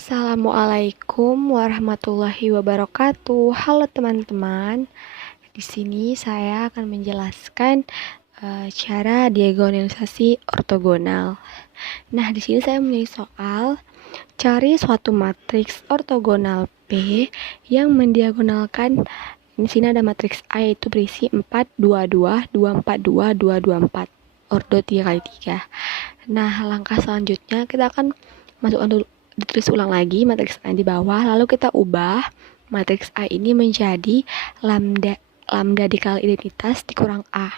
Assalamualaikum warahmatullahi wabarakatuh. Halo teman-teman. Di sini saya akan menjelaskan cara diagonalisasi ortogonal. Nah, di sini saya memilih soal cari suatu matriks ortogonal P yang mendiagonalkan. Di sini ada matriks A yaitu berisi 4, 2, 2, 2, 4, 2, 2, 2, 4. Ordo 3 kali 3. Nah, langkah selanjutnya kita akan masukkan dulu, ditulis ulang lagi matriks A di bawah, lalu kita ubah matriks A ini menjadi lambda dikali identitas dikurang A.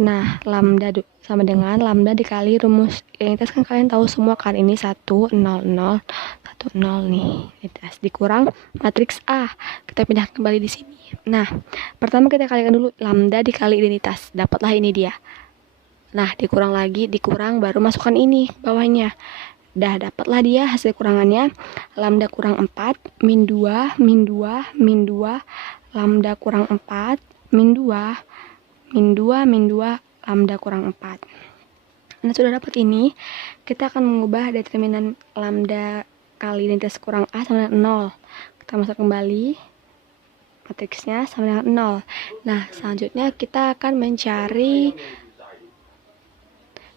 Nah, lambda sama dengan lambda dikali rumus identitas, kan kalian tahu semua kan, ini 1, 0, 0, 1, 0 nih, identitas dikurang matriks A. Kita pindah kembali di sini. Nah, pertama kita kalikan dulu lambda dikali identitas, dapatlah ini dia. Nah, dikurang lagi, dikurang, baru masukkan ini bawahnya. Dah, dapatlah dia hasil kurangannya. Lambda kurang 4, min 2, min 2, min 2, lambda kurang 4, min 2, min 2, min 2, lambda kurang 4. Nah, sudah dapat ini, kita akan mengubah determinan lambda kali identitas kurang A sama dengan 0. Kita masuk kembali, matriksnya sama dengan 0. Nah, selanjutnya kita akan mencari.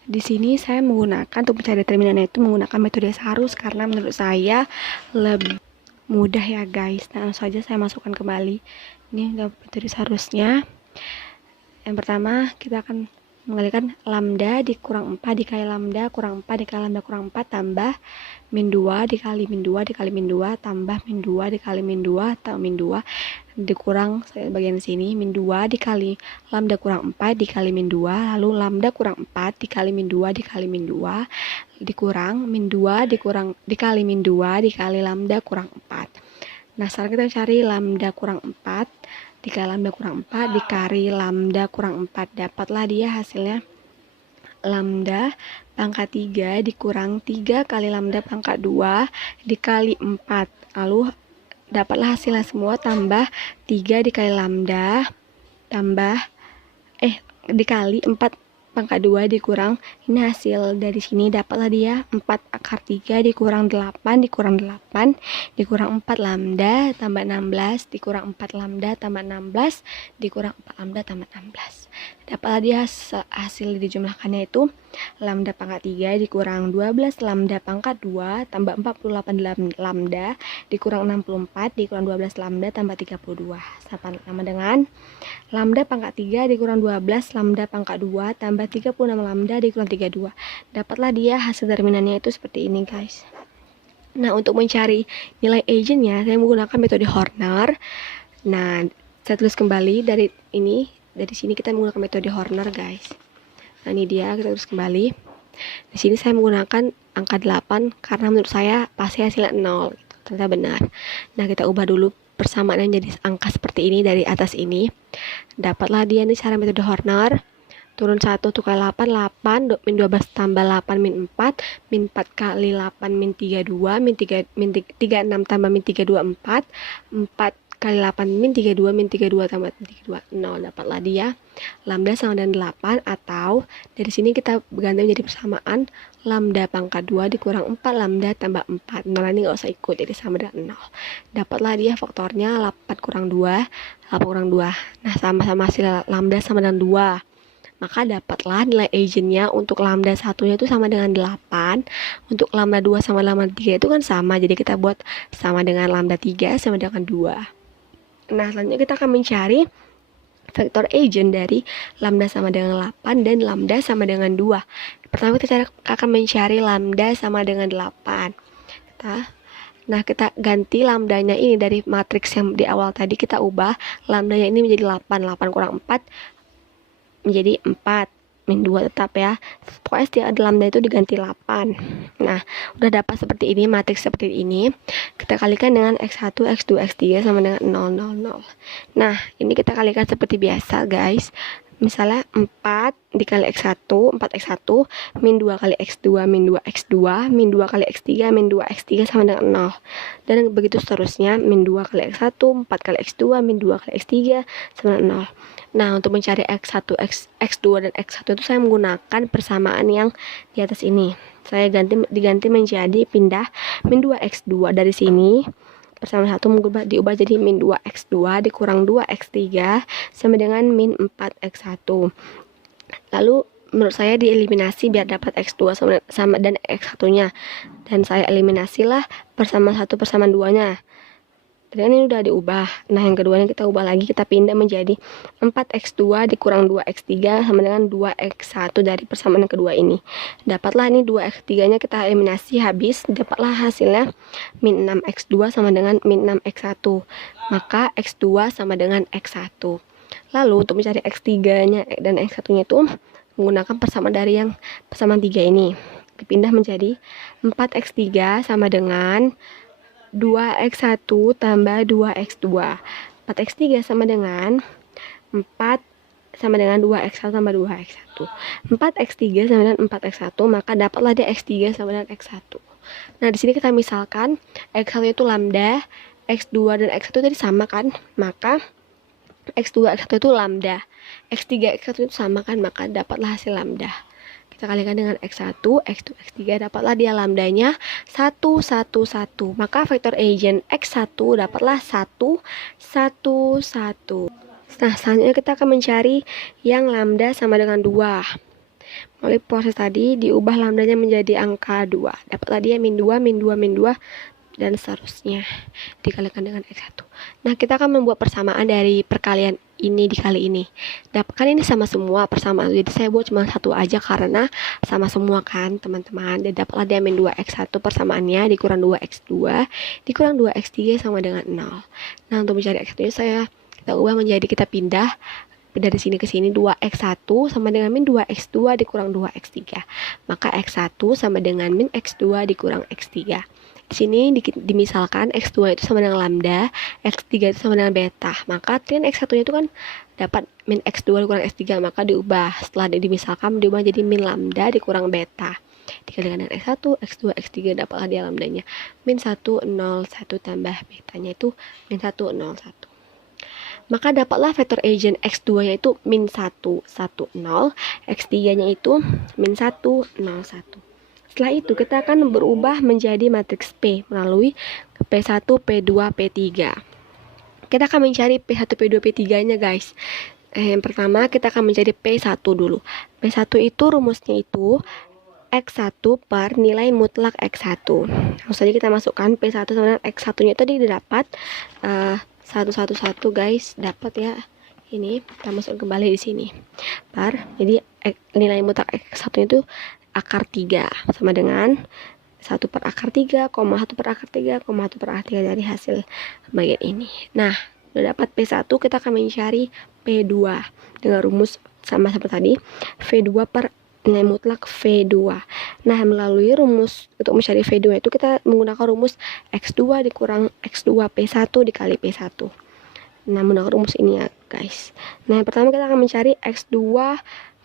Di sini saya menggunakan, untuk mencari determinannya itu menggunakan metode Sarus karena menurut saya lebih mudah ya guys. Nah, langsung saja saya masukkan kembali. Ini udah metode Sarusnya. Yang pertama kita akan mengalihkan lambda dikurang 4 dikali lambda kurang 4 dikali lambda kurang 4 tambah min 2 dikali min 2 dikali min 2 tambah min 2 dikali min 2 tambah min 2 dikurang bagian sini min 2 dikali lambda kurang 4 dikali min 2, lalu lambda kurang 4 dikali min 2 dikali min 2 dikurang min 2 dikurang dikali min 2 dikali lambda kurang 4. Nah, sekarang kita cari lambda kurang 4 dikali lambda kurang 4 dikali lambda kurang 4. Dapatlah dia hasilnya lambda pangkat 3 dikurang 3 kali lambda pangkat 2 dikali 4. Lalu dapatlah hasilnya semua tambah 3 dikali lambda tambah dikali 4 pangkat 2 dikurang, ini hasil dari sini dapatlah dia 4 akar 3 dikurang 8 dikurang 8 dikurang 4 lambda tambah 16 dikurang 4 lambda tambah 16 dikurang 4 lambda tambah 16. Dapatlah dia hasil dijumlahkannya itu lambda pangkat 3 dikurang 12 lambda pangkat 2 tambah 48 lambda dikurang 64 dikurang 12 lambda tambah 32 sama dengan lambda pangkat 3 dikurang 12 lambda pangkat 2 tambah 36 lambda dikurang 32. Dapatlah dia hasil determinannya itu seperti ini guys. Nah, untuk mencari nilai eigennya saya menggunakan metode Horner. Nah, saya tulis kembali dari sini kita menggunakan metode Horner guys. Nah, ini dia, kita tulis kembali. Di sini saya menggunakan angka 8 karena menurut saya pasti hasilnya 0 gitu. Ternyata benar. Nah, kita ubah dulu persamaan jadi angka seperti ini dari atas ini. Dapatlah dia nih cara metode Horner. Turun 1 tukar 8, 8, min 12 tambah 8, min 4, min 4 kali 8, min 32, min 36 tambah min 32, 4, 4 kali 8, min 32, min 32 tambah min 32, 0. Dapatlah dia lambda sama dengan 8, atau dari sini kita ganti menjadi persamaan lambda pangkat 2 dikurang 4 lambda tambah 4. 0 ini nggak usah ikut, jadi sama dengan 0. Dapatlah dia faktornya 8 kurang 2, 8 kurang 2. Nah, sama-sama hasil lambda sama dengan 2. Maka dapatlah nilai eigennya untuk lambda satunya itu sama dengan 8. Untuk lambda 2 sama lambda 3 itu kan sama. Jadi kita buat sama dengan lambda 3 sama dengan 2. Nah, selanjutnya kita akan mencari vektor eigen dari lambda sama dengan 8 dan lambda sama dengan 2. Pertama kita akan mencari lambda sama dengan 8. Nah, kita ganti lambdanya ini dari matriks yang di awal tadi, kita ubah lambdanya ini menjadi 8. 8 kurang 4 menjadi 4, min 2 tetap ya. Pokoknya setiap ada lambda itu diganti 8. Nah, udah dapat seperti ini, matriks seperti ini. Kita kalikan dengan X1, X2, X3 sama dengan 0, 0, 0. Nah, ini kita kalikan seperti biasa guys. Misalnya 4 dikali X1, 4X1, min 2 kali X2, min 2X2, min 2 kali X3, min 2X3 sama dengan 0. Dan begitu seterusnya, min 2 kali X1, 4 kali X2, min 2 kali X3 sama dengan 0. Nah, untuk mencari X1, X2, dan X1 itu saya menggunakan persamaan yang di atas ini. Saya diganti menjadi pindah min 2X2 dari sini. Persamaan 1 diubah jadi min 2X2 dikurang 2X3 sama dengan min 4X1. Lalu menurut saya dieliminasi biar dapat X2 sama dan X1-nya. Dan saya eliminasilah persamaan 1 persamaan 2-nya. Tadi kan ini udah diubah. Nah, yang keduanya kita ubah lagi, kita pindah menjadi 4X2 dikurang 2X3 sama dengan 2X1 dari persamaan yang kedua ini. Dapatlah ini 2X3-nya kita eliminasi habis, dapatlah hasilnya min 6X2 sama dengan min 6X1. Maka X2 sama dengan X1. Lalu untuk mencari X3-nya dan X1-nya itu menggunakan persamaan dari yang persamaan 3 ini. Dipindah menjadi 4X3 sama dengan 2X1 tambah 2X2. 4X3 sama dengan 4 sama dengan 2X1 tambah 2X1. 4X3 sama dengan 4X1, maka dapatlah dia X3 sama dengan X1. Nah, di sini kita misalkan X1 itu lambda, X2 dan X1 tadi sama kan? Maka X2 X1 itu lambda, X3 X1 itu sama kan? Maka dapatlah hasil lambda. Kita kalikan dengan X1, X2, X3, dapatlah dia lambdanya 1, 1, 1. Maka vektor agent X1 dapatlah 1, 1, 1. Nah, selanjutnya kita akan mencari yang lambda sama dengan 2. Melalui proses tadi, diubah lambdanya menjadi angka 2. Dapatlah dia min 2, min 2, min 2, dan seterusnya. Dikalikan dengan X1. Nah, kita akan membuat persamaan dari perkalian ini dikali ini. Dapatkan ini sama semua persamaan. Jadi saya buat cuma satu aja karena sama semua kan, teman-teman. Dan dapatlah dia min 2X1 persamaannya dikurang 2X2 dikurang 2X3 sama dengan 0. Nah, untuk mencari X1 kita ubah menjadi, kita pindah dari sini ke sini, 2X1 sama dengan min 2X2 dikurang 2X3. Maka X1 sama dengan min X2 dikurang X3. Di sini dimisalkan X2 itu sama dengan lambda, X3 itu sama dengan beta. Maka tren X1 itu kan dapat min X2 dikurang X3, maka diubah. Setelah dimisalkan diubah jadi min lambda dikurang beta. Dikalikan dengan X1, X2, X3, dapatlah dia lambdanya min 1, 0, 1 tambah betanya itu min 1, 0, 1. Maka dapatlah vektor agent X2-nya itu min 1, 1, 0, X3-nya itu min 1, 0, 1. Setelah itu kita akan berubah menjadi matriks P melalui P1, P2, P3. Kita akan mencari P1, P2, P3-nya guys. Yang pertama kita akan mencari P1 dulu. P1 itu rumusnya itu X1 per nilai mutlak X1. Langsung saja kita masukkan P1 sama dengan X1-nya tadi didapat 111 guys, dapat ya. Ini kita masuk kembali di sini. Jadi nilai mutlak X1 itu akar 3 sama dengan 1 per akar 3, 1 per akar 3, 1 per akar 3 dari hasil bagian ini. Nah, udah dapat P1, kita akan mencari P2 dengan rumus sama seperti tadi, V2 per nilai mutlak V2. Nah, melalui rumus untuk mencari V2 itu kita menggunakan rumus X2 dikurang X2 P1 dikali P1. Nah, menggunakan rumus ini ya guys. Nah, yang pertama kita akan mencari X2,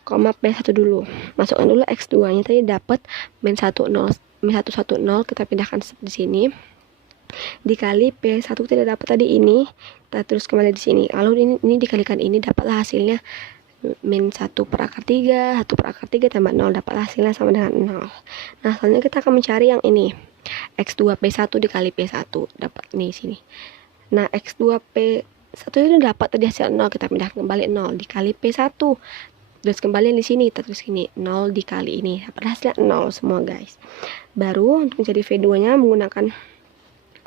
P1 dulu. Masukkan dulu X2-nya tadi dapat min 1, 0, min 1, 1, 0, kita pindahkan di sini. Dikali P1 tidak dapat tadi ini, kita terus kembali di sini. Lalu ini dikalikan ini, dapatlah hasilnya min 1 per akar 3, 1 per akar 3 tambah 0, dapatlah hasilnya sama dengan 0. Nah, selanjutnya kita akan mencari yang ini. X2 P1 dikali P1, dapat nih sini. Nah, X2 P1 itu dapat tadi hasil 0, kita pindahkan kembali 0 dikali P1. Terus kembali di sini, terus ini 0 dikali ini, dapat hasilnya 0 semua guys. Baru untuk mencari V2-nya menggunakan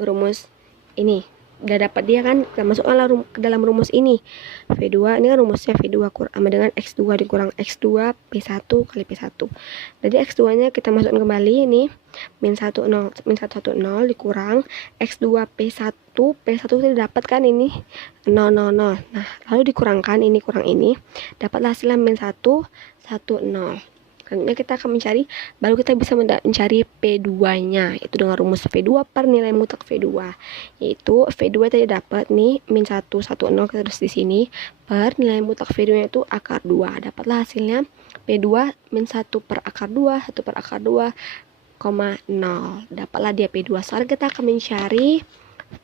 rumus ini. Udah dapat dia kan, kita masukkanlah ke dalam rumus ini. V2 ini kan rumusnya V2 sama dengan X2 dikurang X2 P1 kali P1. Jadi X2-nya kita masukkan kembali ini min 1, 0, min 1, 1, 0 dikurang X2 P1. P1 kita dapat kan ini 0, 0, 0. Nah, lalu dikurangkan ini kurang ini, dapatlah hasilnya min 1, 1, 0. Selanjutnya kita akan mencari, baru kita bisa mencari P2-nya, itu dengan rumus V2 per nilai mutlak V2. Yaitu V2 tadi dapat nih min 1, 1, 0 terus di sini per nilai mutlak V2-nya itu akar 2. Dapatlah hasilnya P2 min 1 per akar 2, 1 per akar 2, 0. Dapatlah dia P2. Sekarang kita akan mencari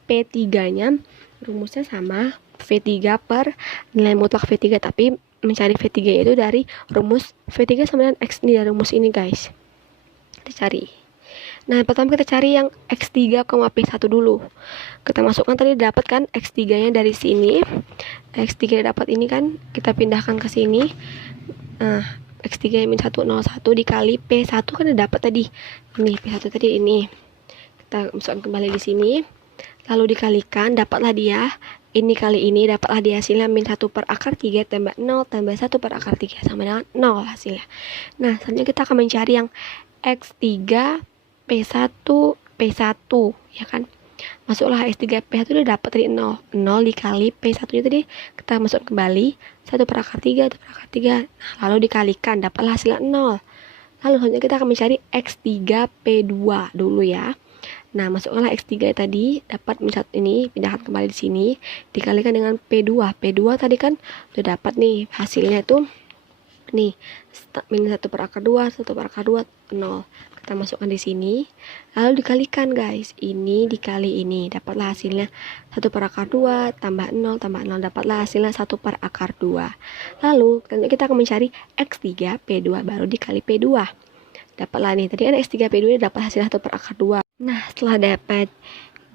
P3-nya. Rumusnya sama, V3 per nilai mutlak V3, tapi mencari V3 itu dari rumus V3 sama dengan X ini, dari rumus ini guys. Kita cari. Nah, pertama kita cari yang X3, P1 dulu. Kita masukkan tadi dapat kan X3-nya dari sini. X3 dapat ini kan, kita pindahkan ke sini. Nah, X3 min 101 dikali P1 kan dapat tadi. Ini P1 tadi ini. Kita masukkan kembali di sini. Lalu dikalikan, dapatlah dia ini kali ini, dapatlah dia hasilnya min 1 per akar 3 tambah 0 tambah 1 per akar 3 sama dengan 0 hasilnya. Nah, selanjutnya kita akan mencari yang X3 P1 P1 ya kan. Masuklah X3 P1 udah dapat tadi 0 dikali P1 nya tadi kita masuk kembali 1 per akar 3 1 per akar 3. Nah, lalu dikalikan, dapatlah hasilnya 0. Lalu selanjutnya kita akan mencari X3 P2 dulu ya. Nah, masukkanlah X3 tadi, dapat min 1 ini, pindahkan kembali di sini, dikalikan dengan P2. P2 tadi kan udah dapat nih, hasilnya tuh nih, min 1 per akar 2, 1 per akar 2, 0. Kita masukkan di sini, lalu dikalikan guys, ini dikali ini, dapatlah hasilnya 1 per akar 2, tambah 0, dapatlah hasilnya 1 per akar 2. Lalu, kita akan mencari X3 P2, baru dikali P2. Dapatlah nih, tadi kan X3 P2 dapat hasil 1 per akar 2. Nah, setelah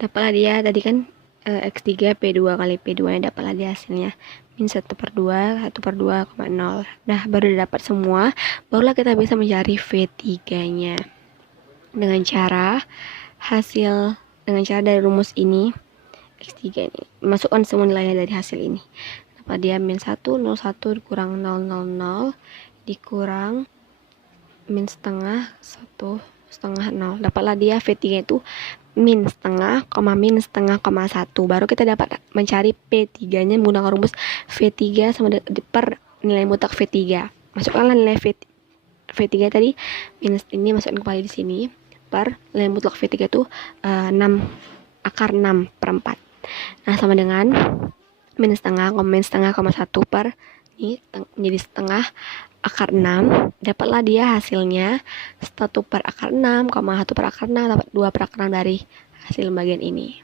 dapatlah dia tadi kan X3 P2 kali P2 nya dapatlah dia hasilnya min 1 per 2, 1 per 2, 0. Nah, baru dapat semua, barulah kita bisa mencari V3-nya. Dengan cara dari rumus ini, X3 ini, masukkan semua nilainya dari hasil ini. Dapat dia min 1, 0,1 dikurang 0,00 dikurang min setengah 1 setengah 0. Dapatlah dia V3 itu min setengah, koma 1. Baru kita dapat mencari P3 nya menggunakan rumus V3 sama per nilai mutlak V3. Masukkanlah nilai V3 tadi minus ini, masukkan kembali di sini per nilai mutlak V3 itu 6 akar 6 per 4. Nah, sama dengan min setengah, koma 1 per ini menjadi setengah akar 6, dapatlah dia hasilnya 1 per akar 6, 1 per akar 6, dapat 2 per akar 6 dari hasil bagian ini.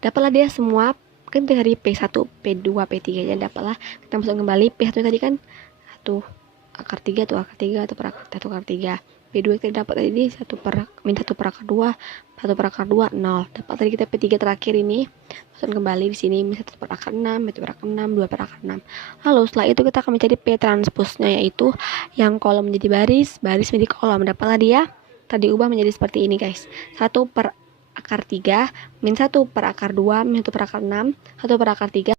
Dapatlah dia semua, kan dari P1, P2, P3 nya dapatlah, kita masuk kembali, P1 tadi kan 1 akar 3, 1 akar 3, 1 per akar 3. P2 kita dapat tadi min 1 per akar 2, 1 per akar 2, 0. Dapat tadi kita P3 terakhir ini, masuk kembali di sini min 1 per akar 6, 1 per akar 6, 2 per akar 6. Lalu setelah itu kita akan mencari P transposnya, yaitu yang kolom menjadi baris menjadi kolom. Dapatlah dia tadi ubah menjadi seperti ini guys. 1 per akar 3, min 1 per akar 2, min 1 per akar 6, 1 per akar 3.